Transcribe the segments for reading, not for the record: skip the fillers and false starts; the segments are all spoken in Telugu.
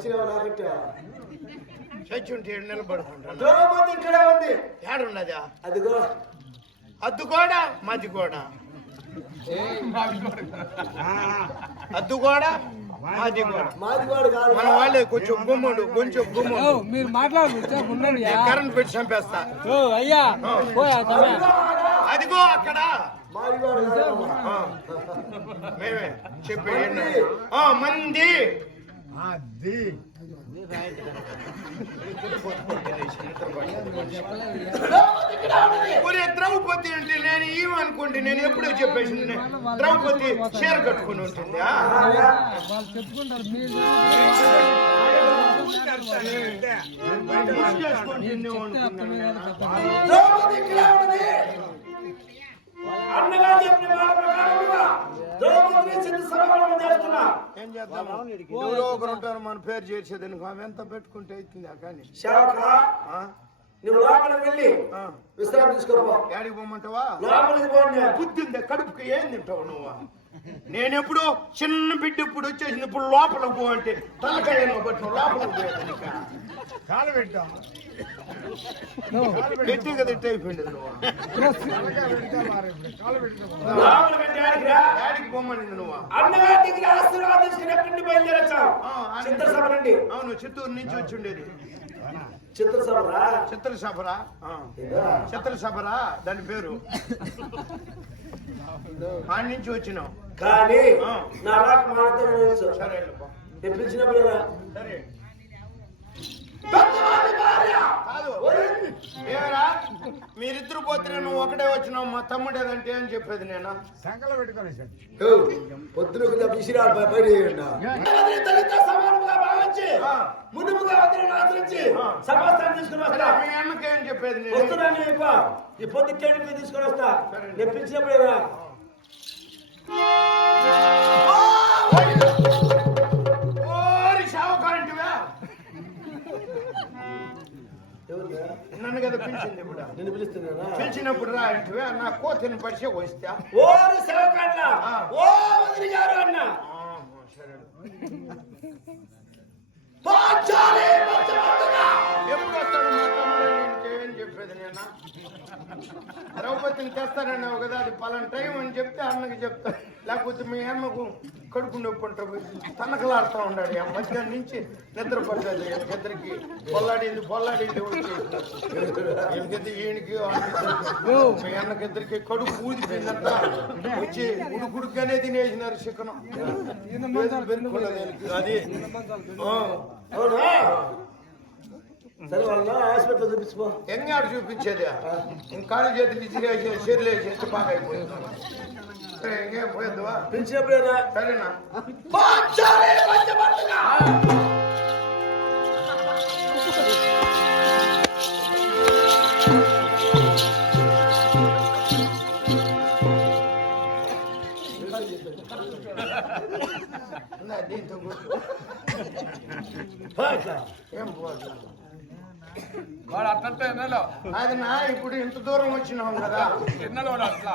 చచ్చినావా నాకట్ట చచ్చి ఉంటే నిలబడుకుంటాను. ద్రౌపది ఇక్కడే ఉంది. ఏడున్నదా? అదిగో అద్దు కూడా మాది కూడా అద్దు కూడా మాది కూడా మాది కూడా కాదు. మన వాళ్ళే కొంచెం గుమ్మడు కొంచెం గుమ్మడు. మీరు మాట్లాడుకుంటే కరెంట్ పెట్టి చంపేస్తా. అయ్యా అదిగో అక్కడ మాది కూడా కాదు. మేమే చెప్పేయండి. మంది ద్రౌపది అంటే నేను ఏమనుకోండి, నేను ఎప్పుడో చెప్పేసి ద్రౌపది చీర కట్టుకుని ఉంటుంది. అన్నగా చెప్పిన మాట ప్రకారంగా ద్రౌపదిని సిద్ధ సభలో చేస్తున్నా. ఏం చేద్దాం? ఎవరో ఒకరు ఉంటారు మన పేరు చేసేది. ఆమె ఎంత పెట్టుకుంటే అవుతుందా? కానీ శాఖ నువ్వు లోపలికి వెళ్ళి విశ్రాంతి తీసుకోపో. యాడికి పోమంటావా? లోపలికి పోండి. బుద్ధి ఉందా? కడుపుకి ఏం తింటావు నువ్వు? నేనెప్పుడు చిన్న బిడ్డ ఇప్పుడు వచ్చేసింది. ఇప్పుడు లోపలికి పో అంటే తలకాయ పట్టిన లోపలికి పోయేది. కాలు పెట్టా పెట్టి కదా ఇట్ అయిపోయింది. నువ్వు యాడికి పోమని నువ్వు? అన్నగారికి ఆశీర్వాదించి ఎక్కడి బయలుదేరచ్చావు? చిత్రసభ నుండి. అవును, చిత్తూరు నుంచి వచ్చి ఉండేది. చిత్రసభరా? చిత్రసభరా? చిత్రసభరా దాని పేరు. ఆడి నుంచి వచ్చినావు కానీ నా రాక మాట్లాడచ్చు. సరే తెప్పించినప్పుడు సరే కాదు. ఏమరా మీరిద్దరు పోతే నువ్వు ఒకటే వచ్చినావు, మా తమ్ముడు ఏదంటే అని చెప్పేది. నేను సంకలో పెట్టుకోలేదు పొద్దున పిసిరా సమానంగా భావించి ముందుగా ఆచరించి సమాధానం తీసుకుని వస్తా. మీ అమ్మకేం చెప్పేది? వస్తున్నాను ఈ పొద్దుకేళ్ళకి తీసుకొని వస్తా. తెప్పించినప్పుడు నన్ను కదా పిలిచింది. ఇప్పుడు నిన్ను పిలుస్తున్నా. పిలిచినప్పుడు రా ఇంటివే నా కోతిని పరిచే వస్తా. ఓరు సేవకాట్ల ఓ వదిలి గారు అన్న. సరే ఎప్పుడు వస్తాడు మా తమ్ముడు? ఏం చెప్పేది? నేను ద్రౌపదిని తెస్తానన్నావు కదా, అది పలానా టైం అని చెప్తే అన్నకి చెప్తా. లేకపోతే మీ అమ్మకు కడుపు నొప్పి ఉంటుంది, తనకలాడుతూ ఉన్నాడు. ఆ మధ్యాహ్నం నుంచి నిద్ర పడ్డది. ఇద్దరికి పొల్లాడింది వచ్చి ఈయనకి మీ అన్నకి ఇద్దరికి కడుపు ఊదిపోయిందంట. వచ్చి ఉడుకుడుగానే తినేసినారు చికెన్. అది సరే వాళ్ళ హాస్పిటల్ చూపించుకో. ఎంగాడు చూపించేది? ఇంకాళ్ళు చేతికి చీరలే చేసి బాగా అయిపోయింది. సరే ఇంకేం పోయేద్దువా? పిలిచినప్పుడేనా? సరేనా? దీంతో ఏం పోదు అది నా. ఇప్పుడు ఇంత దూరం వచ్చినాం కదా, అట్లా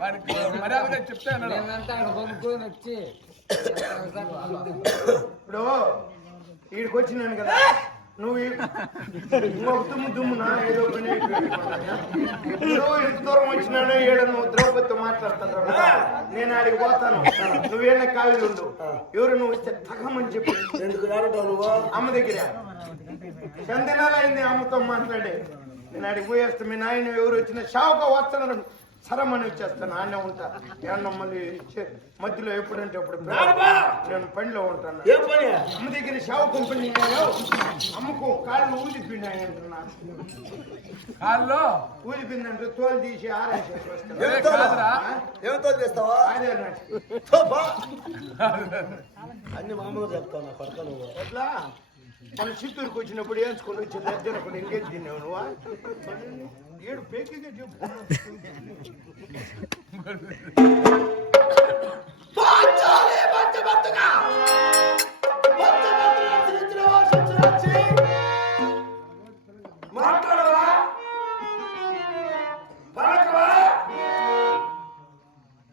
వాడికి మర్యాదగా చెప్తే వచ్చి ఇప్పుడు వీడికి వచ్చినాను కదా, నువ్వు ఇంకొక దుమ్మునా ఏదో పని ఇప్పుడు ఇంత దూరం వచ్చినాను. ఏడు నువ్వు ద్రౌపదితో మాట్లాడుతున్నావు కదా, నేను ఆడికి పోతాను. నువ్వేళ్ళ కాళ్ళు ఉండు. ఎవరు నువ్వు వస్తే తగమని చెప్పి అమ్మ దగ్గర చందనాలు అయింది. అమ్మతో మాట్లాడే నేను ఆడికి పోయేస్తా. మీ నాయన ఎవరు వచ్చినా షావుగా వస్తాను సరమని వచ్చేస్తాను. ఆనే ఉంటా. ఏమన్నా మళ్ళీ మధ్యలో ఎప్పుడంటే అప్పుడు నేను పనిలో ఉంటాను. అమ్మ దగ్గర షావు కంపెనీ అమ్మకు కాళ్ళు ఊదిపోయినాయి అంటున్నా. కాళ్ళు ఊదిపోయిందంటే తోలు తీసి ఆరేసేసి వస్తాను. అదే అన్ని మామూలుగా చెప్తాను పడతాను. ఎట్లా మన చిత్తూరుకు వచ్చినప్పుడు వేసుకొని వచ్చి దర్జనప్పుడు ఎంగేజ్ తిన్నావు నువ్వు? ఏడు పేకిగా చెప్పు. మాట్లాడవా? పలకవా?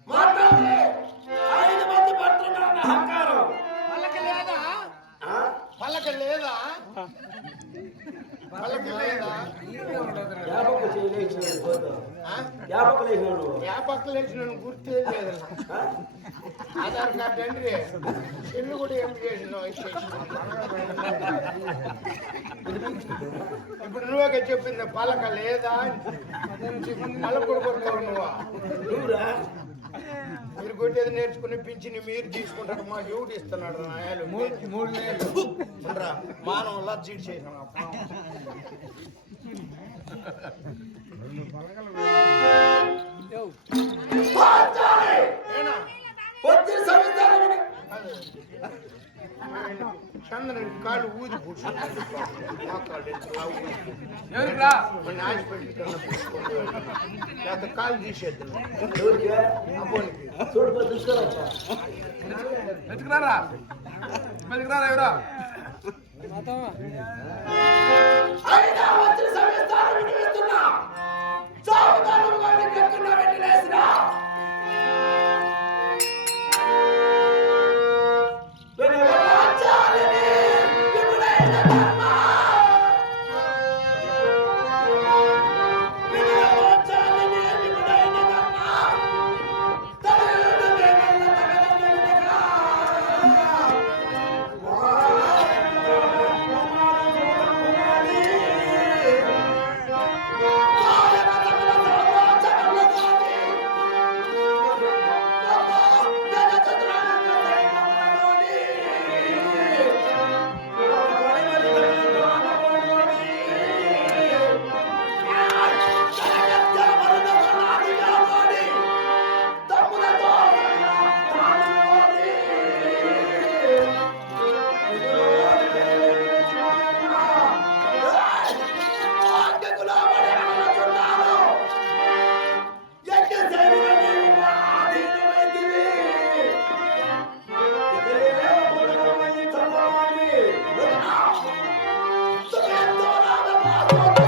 మాట్లాడే 5 మంది భర్తలు అహంకారం. లేచినాడు పోతా ఆ? యా పక్కన వేసినాడు నువ్వు ఏ పక్కన లేచిన గుర్తే లేదు ఆధార్ కార్డు అండి ఇల్లు కూడా ఏం చేసినావు ఇప్పుడు నువ్వే చెప్పింది పలక లేదా పలకూడ కొడుకోరు నువ్వు నువ్వురా మీరు కొట్టేది నేర్చుకుని పింఛని మీరు తీసుకుంటారు మా ఎవడు ఇస్తున్నాడు నాయాలు 3 నెలలు మానవ లజ్జీడ్ చేసిన వచ్చిన సంవత్సరం చంద్రుని కాళ్ళు ఊది కూర్చున్నాడు ఎవరికిరా లేకపోతే కాళ్ళు తీసేద్దాం ఎవరికి అబ్బోనికి చూడు తీసుకురా వెతుకురారా వెతుకురారా ఎవరా అయినా వచ్చిన సంవత్సరం వినిపిస్తున్నా చావుదాను వాడిని కట్టుకున్న వెంటనేసినా Oh,